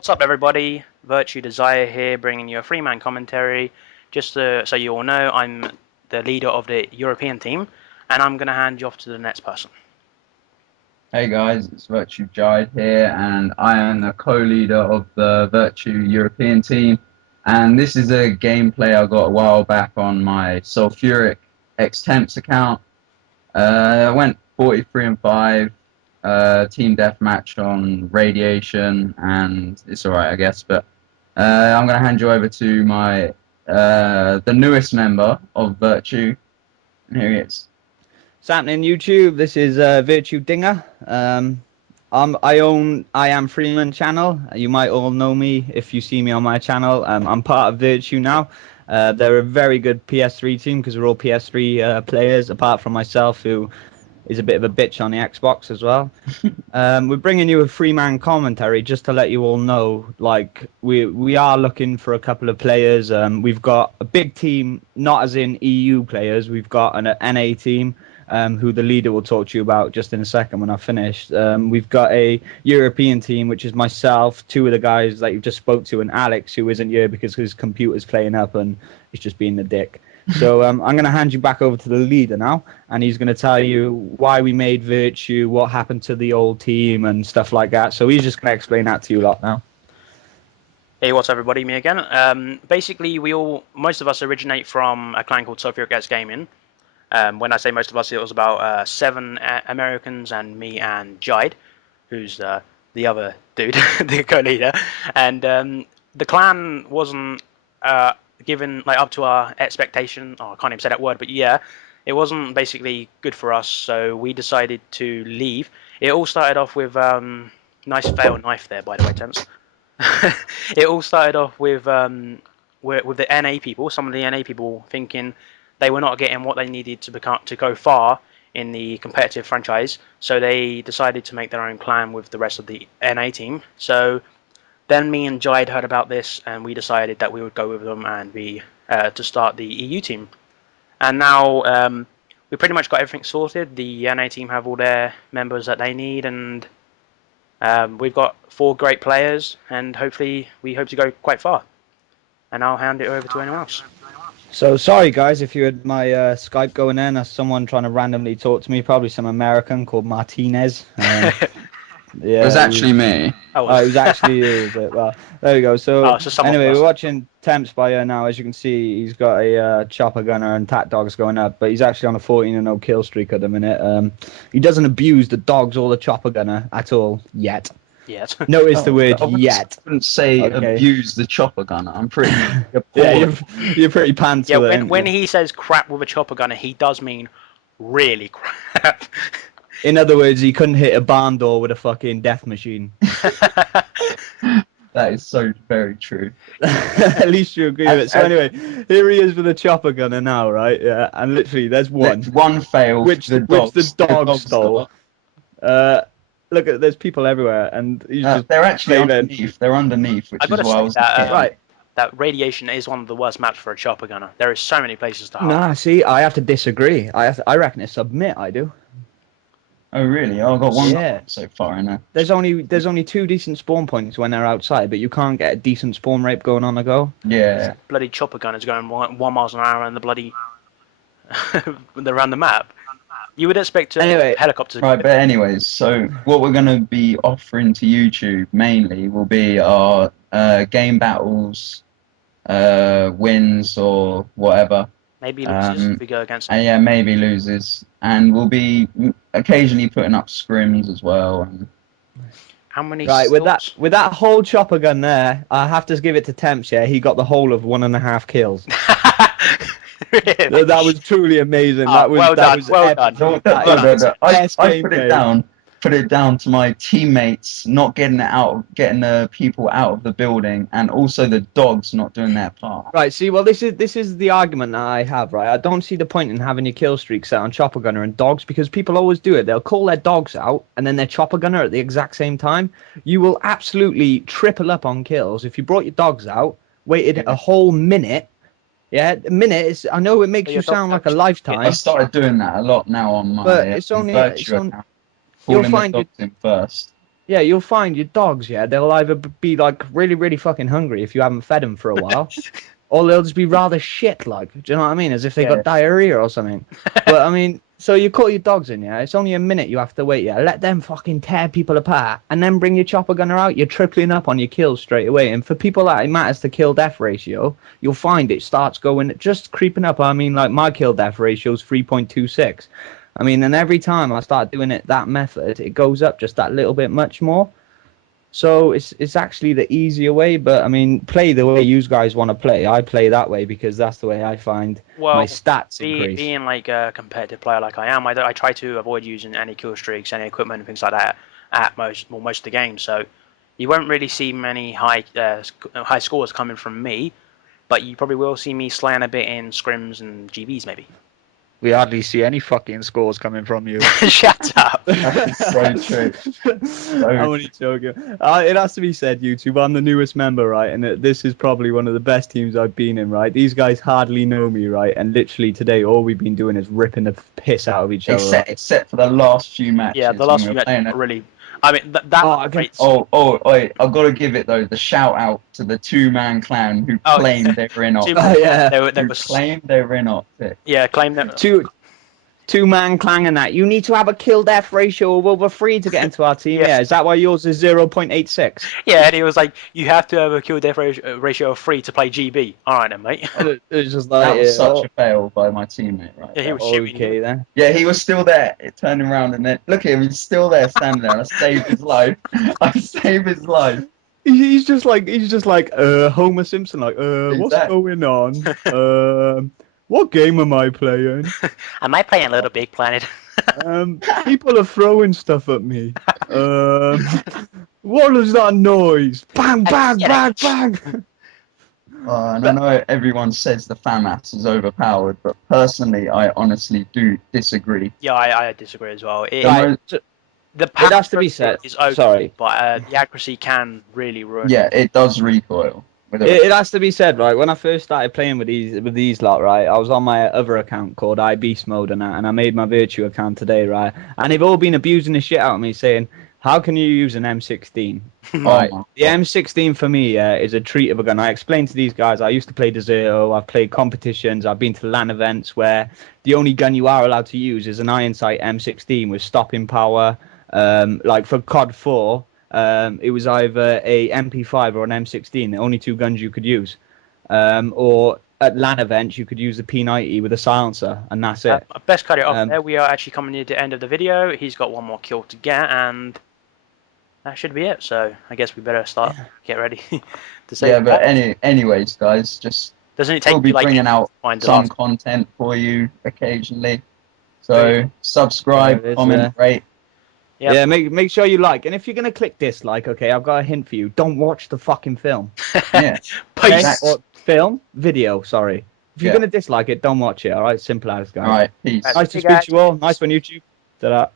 What's up, everybody? Virtue Desire here, bringing you a three-man commentary. Just so you all know, I'm the leader of the European team, and I'm going to hand you off to the next person. Hey guys, it's Virtue Jide here, and I am the co-leader of the Virtue European team. And this is a gameplay I got a while back on my Sulfuric X-Temps account. I went 43-5, team deathmatch on Radiation, and it's alright, I guess. But I'm going to hand you over to my the newest member of Virtue, and here he is. What's happening, YouTube? This is Virtue Dinger. I Am Freeman channel. You might all know me if you see me on my channel. I'm part of Virtue now. They're a very good PS3 team because we're all PS3 players, apart from myself, who is a bit of a bitch on the Xbox as well. We're bringing you a three-man commentary just to let you all know, like, we are looking for a couple of players. We've got a big team, not as in EU players. We've got an NA team. Who the leader will talk to you about just in a second when I've finished. We've got a European team, which is myself, two of the guys that you just spoke to, and Alex, who isn't here because his computer's playing up and he's just being a dick. So I'm going to hand you back over to the leader now, and he's going to tell you why we made Virtue, what happened to the old team, and stuff like that. So he's just going to explain that to you lot now. Hey, what's up, everybody? Me again. Basically, most of us originate from a clan called Sulfuric X Gaming. When I say most of us, it was about 7 Americans and me and Jide, who's the other dude, the co-leader. And the clan wasn't given up to our expectation. Oh, I can't even say that word, but yeah, it wasn't basically good for us. So we decided to leave. It all started off with nice fail knife there, by the way, Temps. It all started off with the NA people. Some of the NA people thinking they were not getting what they needed to go far in the competitive franchise, so they decided to make their own clan with the rest of the NA team. So then me and Jide heard about this, and we decided that we would go with them and to start the EU team. And now we pretty much got everything sorted. The NA team have all their members that they need, and we've got 4 great players, and hopefully we hope to go quite far. And I'll hand it over to anyone else. So sorry guys if you had my Skype going in, as someone trying to randomly talk to me, probably some American called Martinez. Yeah, It was actually me. Oh, it was actually you, is it? Well, there we go. So anyway, we're watching Temps by here now. As you can see, he's got a chopper gunner and tat dogs going up, but he's actually on a 14-0 kill streak at the minute. He doesn't abuse the dogs or the chopper gunner at all yet. Yet. Notice the word yet. I wouldn't say abuse the chopper gunner. I'm pretty. Yeah, you're pretty pants. Yeah, when he says crap with a chopper gunner, he does mean really crap. In other words, he couldn't hit a barn door with a fucking death machine. That is so very true. At least you agree with it. So anyway, here he is with a chopper gunner now, right? Yeah, and literally there's one. One fail, which the dog stole. Look at, there's people everywhere, and they're actually underneath. They're underneath, which is why I was right. That Radiation is one of the worst maps for a chopper gunner. There is so many places to hide. Nah, see, I have to disagree. I reckon it's submit. I do. Oh really? Oh, I've got one so far in there. There's only 2 decent spawn points when they're outside, but you can't get a decent spawn rate going on the go. Yeah. Bloody chopper gunners going 1 miles an hour around the bloody around the map. You would expect helicopters. Right, but anyways, so what we're going to be offering to YouTube mainly will be our game battles, wins or whatever. Maybe losers if we go against them. Yeah, maybe losers. And we'll be occasionally putting up scrims as well. How many? Right, with that whole chopper gun there, I have to give it to Temps. Yeah, he got the whole of 1.5 kills. Really? That was truly amazing. Well done. I put it down to my teammates not getting the people out of the building, and also the dogs not doing their part. Right. See, well, this is the argument that I have. Right, I don't see the point in having your kill streak set on chopper gunner and dogs, because people always do it. They'll call their dogs out and then their chopper gunner at the exact same time. You will absolutely triple up on kills if you brought your dogs out, waited a whole minute. Yeah, a minute is. I know it makes you sound like a lifetime. I started doing that a lot now on my but it's only account. You'll find it first. Yeah, you'll find your dogs, yeah, they'll either be like really, really fucking hungry if you haven't fed them for a while, or they'll just be rather shit, like, do you know what I mean? As if they got diarrhea or something. But I mean, so you call your dogs in, yeah? It's only a minute you have to wait, yeah? Let them fucking tear people apart, and then bring your chopper gunner out. You're tripling up on your kills straight away. And for people that it matters the kill-death ratio, you'll find it starts going, just creeping up. I mean, like, my kill-death ratio is 3.26. I mean, and every time I start doing it that method, it goes up just that little bit much more. So it's actually the easier way, but I mean, play the way you guys want to play. I play that way because that's the way I find my stats increase. Being like a competitive player like I am, I try to avoid using any kill streaks, any equipment and things like that at most of the game. So you won't really see many high scores coming from me, but you probably will see me slaying a bit in scrims and GBs maybe. We hardly see any fucking scores coming from you. Shut up. That's so true. I'm only joking. It has to be said, YouTube, I'm the newest member, right? And this is probably one of the best teams I've been in, right? These guys hardly know me, right? And literally today, all we've been doing is ripping the piss out of each other. Except for the last few matches. Yeah, the last few matches were really... I mean, wait, I've got to give it, though, the shout-out to the two-man clan who claimed they were in Optic. Claimed they were in Optic. Yeah, claimed them. Two-man clan and that. You need to have a kill-death ratio of over 3 to get into our team. Yeah, is that why yours is 0.86? Yeah, and he was like, you have to have a kill-death ratio of 3 to play GB. All right, then, mate. It's just like, that was such a fail by my teammate, right? Yeah, he was shooting. Okay, then. Yeah, he was still there, turning around, and then, look at him, he's still there, standing there. I saved his life. He's just like Homer Simpson, like, what's going on? What game am I playing? Am I playing Little Big Planet? People are throwing stuff at me. What is that noise? Bang, bang, bang, bang. And I know everyone says the FAMAS is overpowered, but personally, I honestly do disagree. Yeah, I disagree as well. It has to be said. Is okay, sorry, but the accuracy can really ruin. Yeah, it does recoil. It has to be said, right? When I first started playing with these lot, right, I was on my other account called iBeast Mode and that, and I made my Virtue account today, right? And they've all been abusing the shit out of me, saying, how can you use an M16? Right. The M16 for me is a treat of a gun. I explained to these guys, I used to play Deserto, I've played competitions, I've been to LAN events where the only gun you are allowed to use is an iron sight M16 with stopping power. Like for COD 4, it was either a MP5 or an M16, the only two guns you could use. Or at LAN events, you could use the P90 with a silencer, and that's it. Best cut it off there. We are actually coming near the end of the video. He's got one more kill to get, and that should be it. So I guess we better get ready to say. Yeah, but anyways, guys, just doesn't it take we'll be bringing out some last content for you occasionally. So subscribe, comment, rate. Yep. Yeah, make sure you like, and if you're gonna click dislike, okay, I've got a hint for you. Don't watch the fucking film. Yeah, okay? Or video. Sorry. If you're gonna dislike it, don't watch it. All right, simple as, guys. All right, peace. Nice to speak to you all. Nice one, YouTube. Ta-da.